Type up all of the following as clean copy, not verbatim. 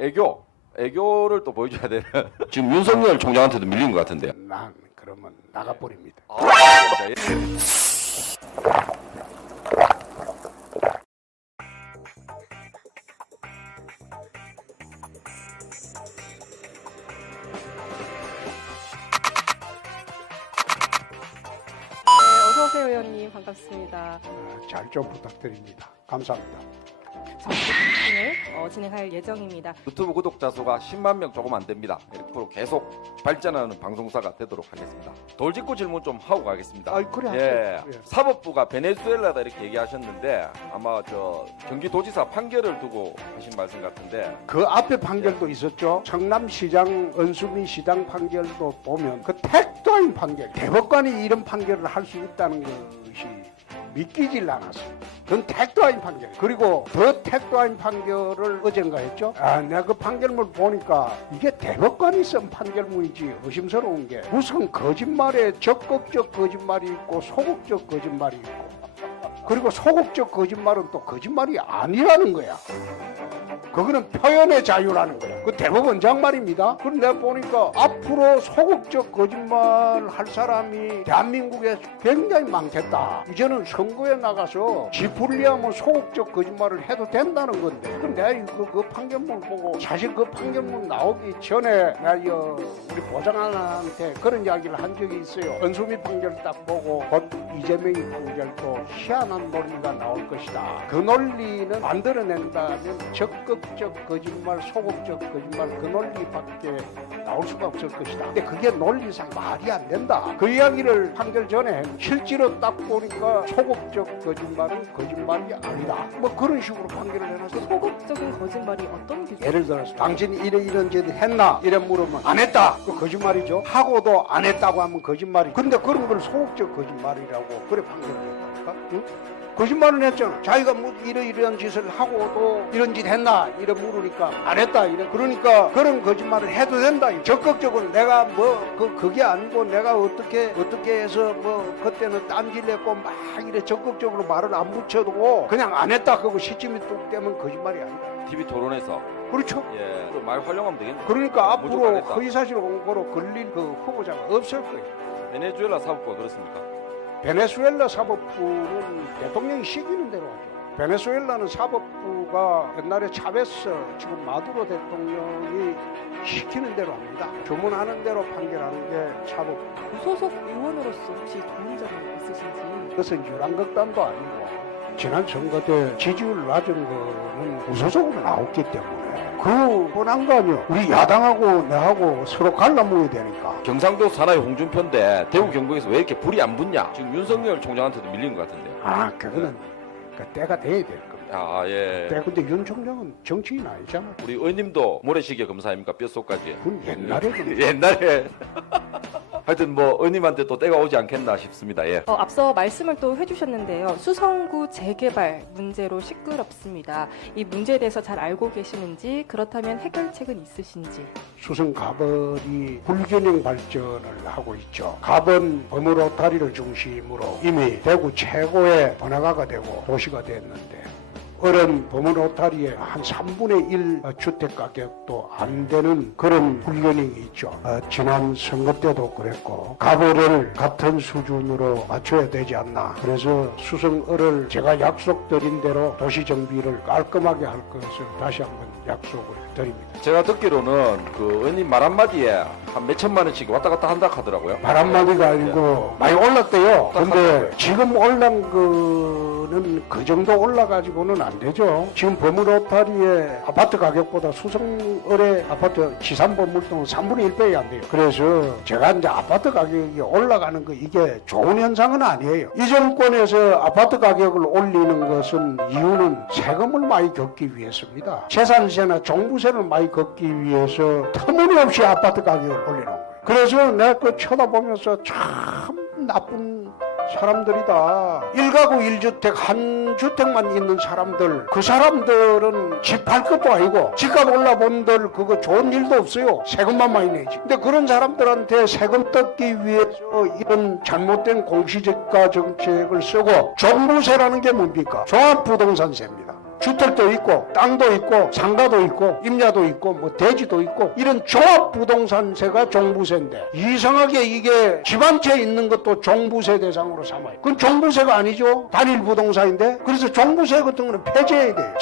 애교를 또 보여줘야 되는. 지금 윤석열 총장한테도 밀린 것 같은데요. 난 그러면 나가버립니다. 진짜. 어서오세요 의원님, 반갑습니다. 잘 좀 부탁드립니다. 감사합니다. 정치를 진행할 예정입니다. 유튜브 구독자 수가 10만 명 조금 안 됩니다. 앞으로 계속 발전하는 방송사가 되도록 하겠습니다. 돌직구 질문 좀 하고 가겠습니다. 그래 예, 하세요. 예. 사법부가 베네수엘라다 이렇게 얘기하셨는데 아마 저 경기도지사 판결을 두고 하신 말씀 같은데 그 앞에 판결도 있었죠. 성남시장 은수미 시장 판결도 보면 그 택도 아닌 판결, 대법관이 이런 판결을 할 수 있다는 것이 믿기질 않았어요. 그건 택도 아닌 판결. 그리고 더 택도 아닌 판결을 어젠가 했죠. 내가 그 판결문 보니까 이게 대법관이 쓴 판결문이지 의심스러운 게 무슨 거짓말에 적극적 거짓말이 있고 소극적 거짓말이 있고, 그리고 소극적 거짓말은 또 거짓말이 아니라는 거야. 그거는 표현의 자유라는 거야. 그 대법원장 말입니다. 그럼 내가 보니까 앞으로 소극적 거짓말 할 사람이 대한민국에 굉장히 많겠다. 이제는 선거에 나가서 지불리하면 소극적 거짓말을 해도 된다는 건데. 그럼 내가 그 판결문 보고, 사실 그 판결문 나오기 전에 내가 우리 보좌관한테 그런 이야기를 한 적이 있어요. 은수미 판결 딱 보고 곧 이재명이 판결도 희한한 논리가 나올 것이다. 그 논리는 만들어낸다면 적극적 거짓말, 소극적 거짓말, 그 논리밖에 나올 수가 없을 것이다. 근데 그게 논리상 말이 안 된다. 그 이야기를 판결 전에 실제로 딱 보니까 소극적 거짓말은 거짓말이 아니다. 뭐 그런 식으로 판결을 해놨어. 소극적인 거짓말이 어떤 게? 예를 들어서 당신이 이런 짓을 했나? 이래 물으면 안 했다. 그 거짓말이죠. 하고도 안 했다고 하면 거짓말이죠. 근데 그런 걸 소극적 거짓말이라고 그래 판결을 했다니까. 응? 거짓말은 했잖아. 자기가 뭐 이런 짓을 하고도 이런 짓 했나? 이래 물으니까 안 했다. 이래. 그러니까 그런 거짓말을 해도 된다. 적극적으로 내가 그게 아니고 내가 어떻게 해서 그때는 딴짓 했고 막 이래 적극적으로 말을 안 붙여두고 그냥 안 했다. 그거 시침이 뚝 떼면 거짓말이 아니다. TV 토론에서 그렇죠. 예, 좀 말 활용하면 되겠네요. 그러니까 무조건 앞으로 했다. 허위사실 공고로 걸릴 그 후보자가 없을 거예요. 베네수엘라 사법부가 그렇습니까? 베네수엘라 사법부는 대통령이 시키는 대로 하죠. 베네수엘라는 사법부가 옛날에 차베스, 지금 마두로 대통령이 시키는 대로 합니다. 주문하는 대로 판결하는 게 사법부. 무소속 의원으로서 혹시 좋은 점이 있으신지? 그것은 유랑극단도 아니고 지난 선거 때 지지율 낮은 거는 무소속으로 나왔기 때문에 그 뻔한 거 아니에요. 우리 야당하고 내하고 서로 갈라먹어야 되니까. 경상도 사나이 홍준표인데 대구 경북에서 왜 이렇게 불이 안 붙냐? 지금 윤석열 총장한테도 밀린 것 같은데. 그거는 그 때가 돼야 될 겁니다. 예. 근데 윤 총장은 정치인 아니잖아. 우리 의원님도 모래시계 검사입니까? 뼛속까지. 그건 옛날에 옛날에. 하여튼 뭐 의원님한테 또 때가 오지 않겠나 싶습니다. 예. 앞서 말씀을 또 해주셨는데요. 수성구 재개발 문제로 시끄럽습니다. 이 문제에 대해서 잘 알고 계시는지, 그렇다면 해결책은 있으신지? 수성 가번이 불균형 발전을 하고 있죠. 가번 범으로다리를 중심으로 이미 대구 최고의 번화가가 되고 도시가 됐는데, 어른 범으로다리에 한 3분의 1 주택 가격도 안 되는 그런 불균형이 있죠. 지난 선거 때도 그랬고 가번을 같은 수준으로 맞춰야 되지 않나. 그래서 수성을을 제가 약속드린 대로 도시 정비를 깔끔하게 할 것을 다시 한번 약속을 드립니다. 제가 듣기로는 그 의원님 말 한마디에 한 몇천만 원씩 왔다 갔다 한다 하더라고요. 말 한마디가 아니고 많이 올랐대요. 근데 지금 올란 거는 그 정도 올라가지고는 안 되죠. 지금 범으로다리의 아파트 가격보다 수성을의 아파트 지산 범물동은 3분의 1배가 안 돼요. 그래서 제가 이제 아파트 가격이 올라가는 거 이게 좋은 현상은 아니에요. 이 정권에서 아파트 가격을 올리는 것은 이유는 세금을 많이 걷기 위해서입니다. 재산세나 종부세를 많이 걷기 위해서 터무니없이 아파트 가격을 올리는 거예요. 그래서 내가 그 쳐다보면서 참 나쁜 사람들이다. 1가구 1주택 한 주택만 있는 사람들, 그 사람들은 집 팔 것도 아니고 집값 올라본들 그거 좋은 일도 없어요. 세금만 많이 내지. 근데 그런 사람들한테 세금 뜯기 위해서 이런 잘못된 공시지가 정책을 쓰고 종부세라는 게 뭡니까? 종합부동산세입니다. 주택도 있고 땅도 있고 상가도 있고 임야도 있고 뭐 대지도 있고 이런 종합부동산세가 종부세인데 이상하게 이게 집안채 있는 것도 종부세 대상으로 삼아요. 그건 종부세가 아니죠. 단일 부동산인데. 그래서 종부세 같은 거는 폐지해야 돼요.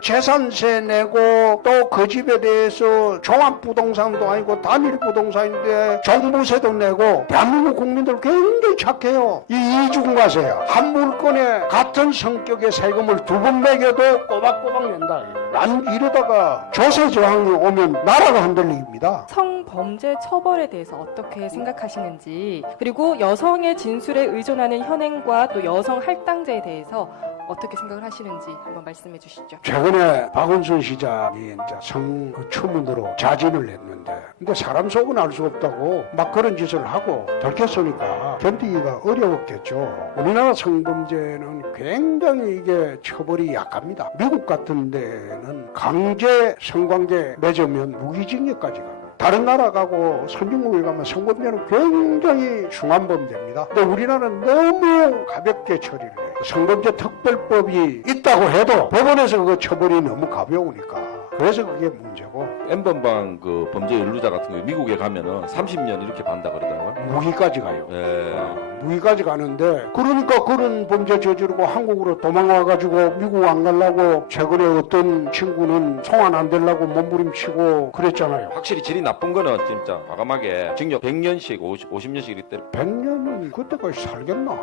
재산세 내고 또 그 집에 대해서 종합부동산도 아니고 단일 부동산인데 종부세도 내고 대한민국 국민들 굉장히 착해요. 이 이중과세야. 한 물건에 같은 성격의 세금을 두 번 매겨도 꼬박꼬박 낸다. 난 이러다가 조세 저항이 오면 나라가 흔들립니다. 성범죄 처벌에 대해서 어떻게 생각하시는지, 그리고 여성의 진술에 의존하는 현행과 또 여성 할당제에 대해서 어떻게 생각을 하시는지 한번 말씀해 주시죠. 최근에 박원순 시장이 이제 성추문으로 자진을 했는데, 근데 사람 속은 알 수 없다고 막 그런 짓을 하고 들켰으니까 견디기가 어려웠겠죠. 우리나라 성범죄는 굉장히 이게 처벌이 약합니다. 미국 같은 데는 강제 성관계 맺으면 무기징역까지 가요. 다른 나라 가고 선진국에 가면 성범죄는 굉장히 중한 범죄입니다. 근데 우리나라는 너무 가볍게 처리를 해요. 성범죄 특별법이 있다고 해도 법원에서 그 처벌이 너무 가벼우니까. 그래서 그게 문제고. N번방 그 범죄 연루자 같은 경우 미국에 가면은 30년 이렇게 받는다 그러더라고요. 무기까지 가요. 예. 무기까지 가는데, 그러니까 그런 범죄 저지르고 한국으로 도망와가지고 미국 안 가려고 최근에 어떤 친구는 송환 안 되려고 몸부림치고 그랬잖아요. 확실히 질이 나쁜 거는 진짜 과감하게 징역 100년씩 50년씩 이렇게 100년은 그때까지 살겠나?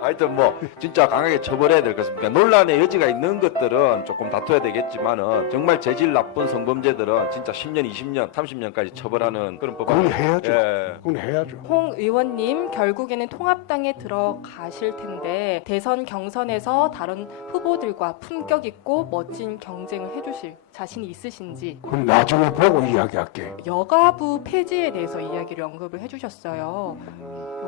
하여튼 뭐 진짜 강하게 처벌해야 될 것입니다. 논란의 여지가 있는 것들은 조금 다퉈야 되겠지만은 정말 재질 나쁜 성범죄들은 진짜 10년, 20년, 30년까지 처벌하는 그런 법안. 그건 해야죠. 예. 그건 해야죠. 홍 의원님, 결국에는 통합당에 들어가실 텐데 대선 경선에서 다른 후보들과 품격 있고 멋진 경쟁을 해주실 자신이 있으신지. 그건 나중에 보고 이야기할게. 여가부 폐지에 대해서 이야기를 언급을 해주셨어요.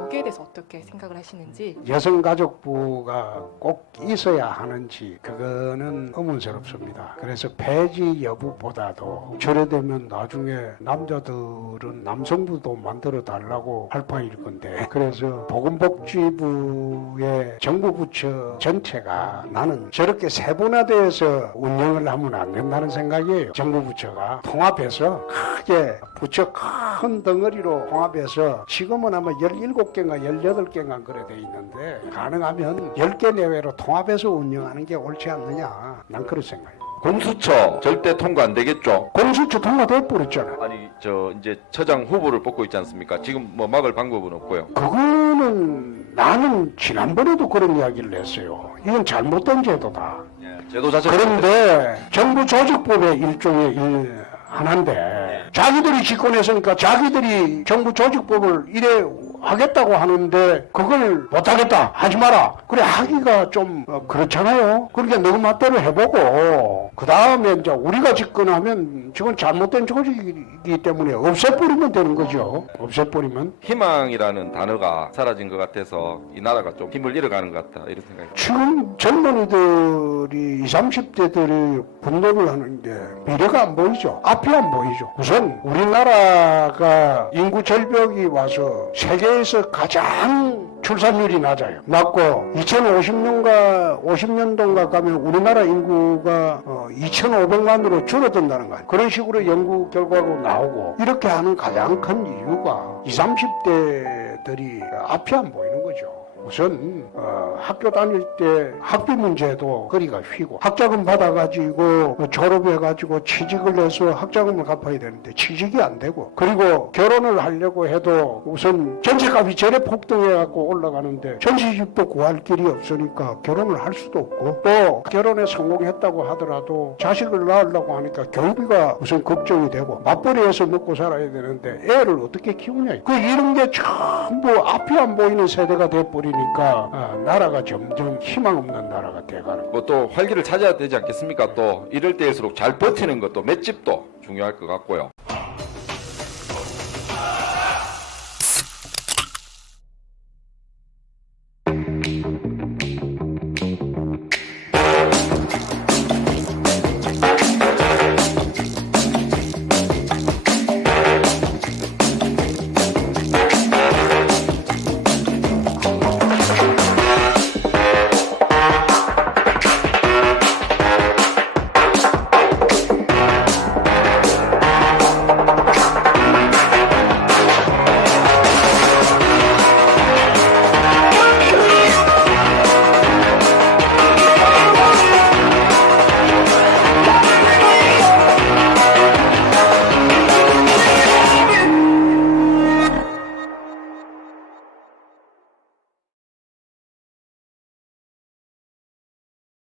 여기에 대해서 어떻게 생각을 하시는지. 여성가족부가 꼭 있어야 하는지 그거는 의문스럽습니다. 그래서 폐지 여부보다도 저래되면 나중에 남자들은 남성부도 만들어 달라고 할 판일 건데, 그래서 보건복지부의 정부 부처 전체가 나는 저렇게 세분화되어서 운영을 하면 안 된다는 생각이에요. 정부 부처가 통합해서 크게 부처 큰 덩어리로 통합해서 지금은 아마 17개인가 18개인가 그래 돼 있는데, 가능하면 10개 내외로 통합해서 운영하는 게 옳지 않느냐, 난 그런 생각이에요. 공수처 절대 통과 안 되겠죠? 공수처 통과돼 버렸잖아요. 아니 저 이제 처장 후보를 뽑고 있지 않습니까? 지금 뭐 막을 방법은 없고요. 그거는 나는 지난번에도 그런 이야기를 했어요. 이건 잘못된 제도다. 제도 자체 그런데 정부 조직법의 일종의 하나인데, 자기들이 집권했으니까 자기들이 정부 조직법을 이래 하겠다고 하는데 그걸 못하겠다, 하지 마라, 그래 하기가 좀 그렇잖아요. 그러니까 너희 맛대로 해보고 그 다음에 이제 우리가 집권하면 저건 잘못된 조직이기 때문에 없애버리면 되는 거죠. 없애버리면. 희망이라는 단어가 사라진 것 같아서 이 나라가 좀 힘을 잃어가는 것 같다, 이런 생각이 듭니다. 지금 젊은이들이 20, 30대들이 분노를 하는데 미래가 안 보이죠. 앞이 안 보이죠. 우선 우리나라가 인구 절벽이 와서 세계에서 가장 출산율이 낮아요. 낮고 2050년도인가 가면 우리나라 인구가 2,500만으로 줄어든다는 거예요. 그런 식으로 연구 결과로 나오고, 이렇게 하는 가장 큰 이유가 20, 30대들이 앞이 안 보이는 거죠. 우선 학교 다닐 때 학비 문제도 거리가 휘고, 학자금 받아가지고 졸업해가지고 취직을 해서 학자금을 갚아야 되는데 취직이 안 되고, 그리고 결혼을 하려고 해도 우선 전세값이 저래 폭등해갖고 올라가는데 전세집도 구할 길이 없으니까 결혼을 할 수도 없고, 또 결혼에 성공했다고 하더라도 자식을 낳으려고 하니까 교육비가 우선 걱정이 되고, 맞벌이해서 먹고 살아야 되는데 애를 어떻게 키우냐, 이런 게 전부 앞이 안 보이는 세대가 돼버리니까 나라가 점점 희망 없는 나라가 돼가는. 뭐 또 활기를 찾아야 되지 않겠습니까? 또 이럴 때일수록 잘 버티는 것도 맷집도 중요할 것 같고요.